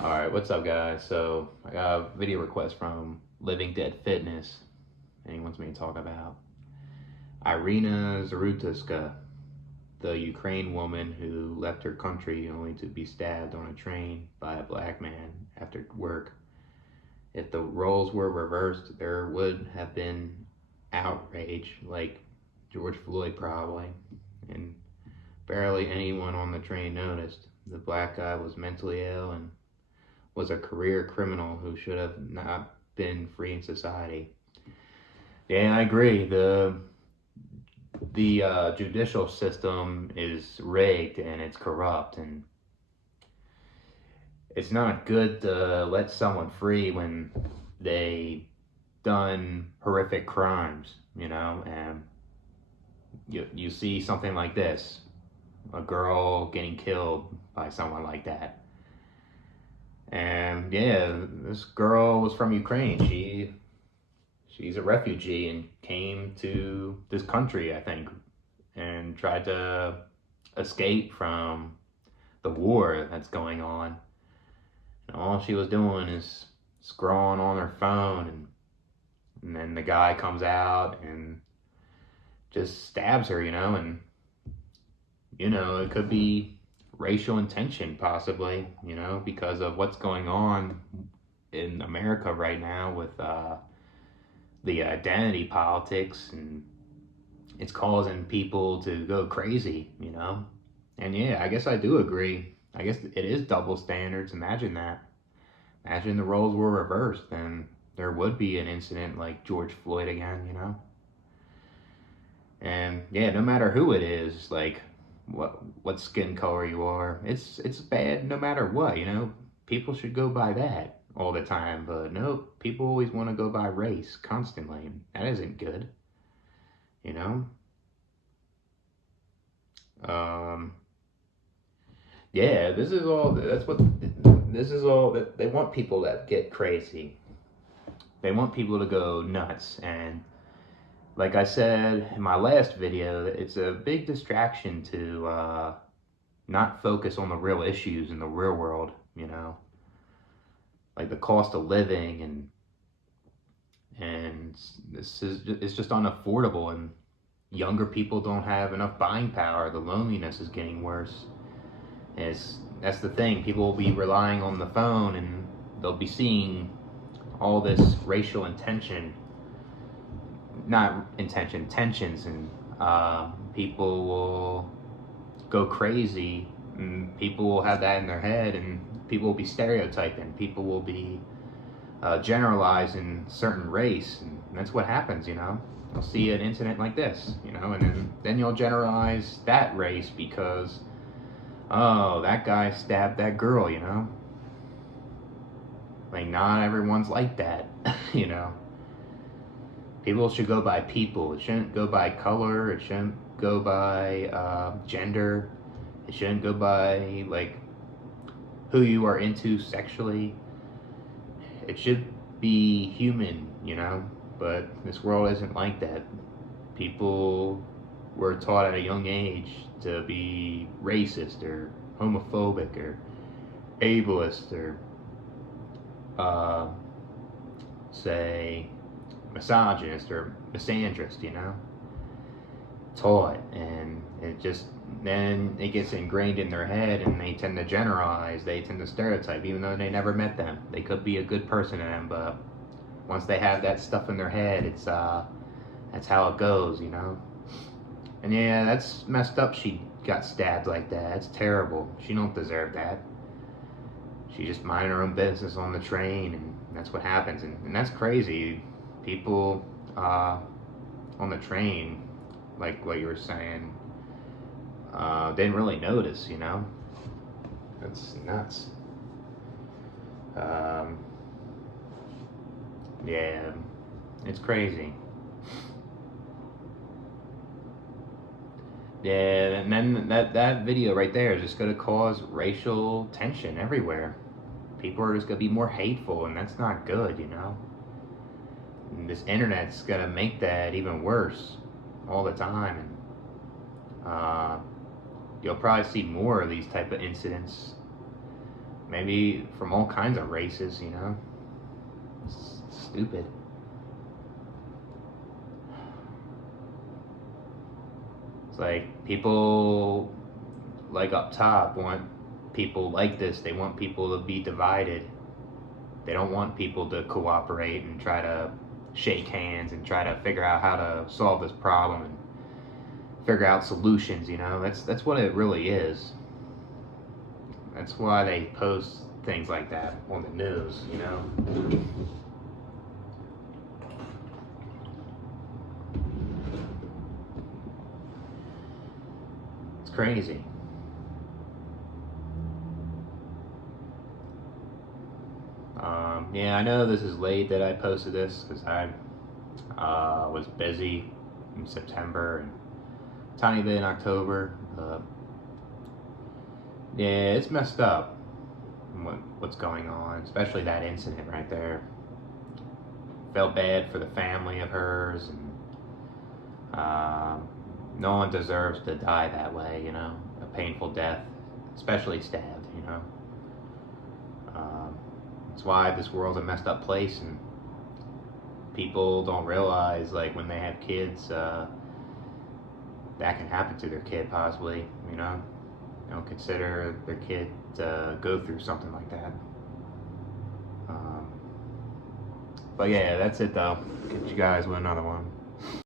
Alright, what's up guys? So, I got a video request from Living Dead Fitness, and he wants me to talk about Iryna Zarutska, the Ukraine woman who left her country only to be stabbed on a train by a black man after work. If the roles were reversed, there would have been outrage, like George Floyd probably, and barely anyone on the train noticed. The black guy was mentally ill and was a career criminal who should have not been free in society. Yeah, I agree. The judicial system is rigged and it's corrupt, and it's not good to let someone free when they done horrific crimes, and you see something like this, a girl getting killed by someone like that. And yeah, this girl was from Ukraine. She's a refugee and came to this country, I think, and tried to escape from the war that's going on. And all she was doing is scrolling on her phone, and then the guy comes out and just stabs her, and it could be racial intention possibly, because of what's going on in America right now with the identity politics, and it's causing people to go crazy. And yeah, I guess I do agree. I guess it is double standards. Imagine that. Imagine the roles were reversed, then there would be an incident like George Floyd again. And yeah, no matter who it is, like what skin color you are, it's bad no matter what. People should go by that all the time, but no, people always want to go by race constantly. That isn't good, you know. Um, yeah, this is all. That's what. This is all that they want people that get crazy. They want people to go nuts, and like I said in my last video, it's a big distraction to not focus on the real issues in the real world. Like the cost of living, and it's just unaffordable, and younger people don't have enough buying power. The loneliness is getting worse. That's the thing. People will be relying on the phone, and they'll be seeing all this racial intention, not intention, tensions, and people will go crazy, and people will have that in their head, and people will be stereotyping. People will be generalizing certain race, and that's what happens. You'll see an incident like this, and then you'll generalize that race because, oh, that guy stabbed that girl. Like, not everyone's like that. you know People should go by people. It shouldn't go by color. It shouldn't go by gender. It shouldn't go by like who you are into sexually. It should be human. But this world isn't like that. People were taught at a young age to be racist or homophobic or ableist or say misogynist or misandrist. Taught, and then it gets ingrained in their head, and they tend to generalize, they tend to stereotype, even though they never met them. They could be a good person to them, but once they have that stuff in their head, that's how it goes. And yeah, that's messed up. She got stabbed like that. That's terrible. She don't deserve that. She just minding her own business on the train, and that's what happens. And that's crazy. People on the train, like what you were saying, didn't really notice. That's nuts. Yeah, it's crazy. Yeah, and then that video right there is just gonna cause racial tension everywhere. People are just gonna be more hateful, and that's not good. And this internet's gonna make that even worse all the time, and you'll probably see more of these type of incidents maybe from all kinds of races, you know? It's stupid. It's like people like up top want people like this. They want people to be divided. They don't want people to cooperate and try to shake hands and try to figure out how to solve this problem and figure out solutions, you know? That's what it really is. That's why they post things like that on the news, you know? It's crazy. Yeah, I know this is late that I posted this because I was busy in September and a tiny bit in October. Yeah, it's messed up what's going on, especially that incident right there. Felt bad for the family of hers, and no one deserves to die that way, you know, a painful death, especially stabbed, you know. That's why this world's a messed up place, and people don't realize, like, when they have kids, that can happen to their kid possibly, you know. They don't consider their kid to go through something like that. But yeah, that's it though. Catch you guys with another one.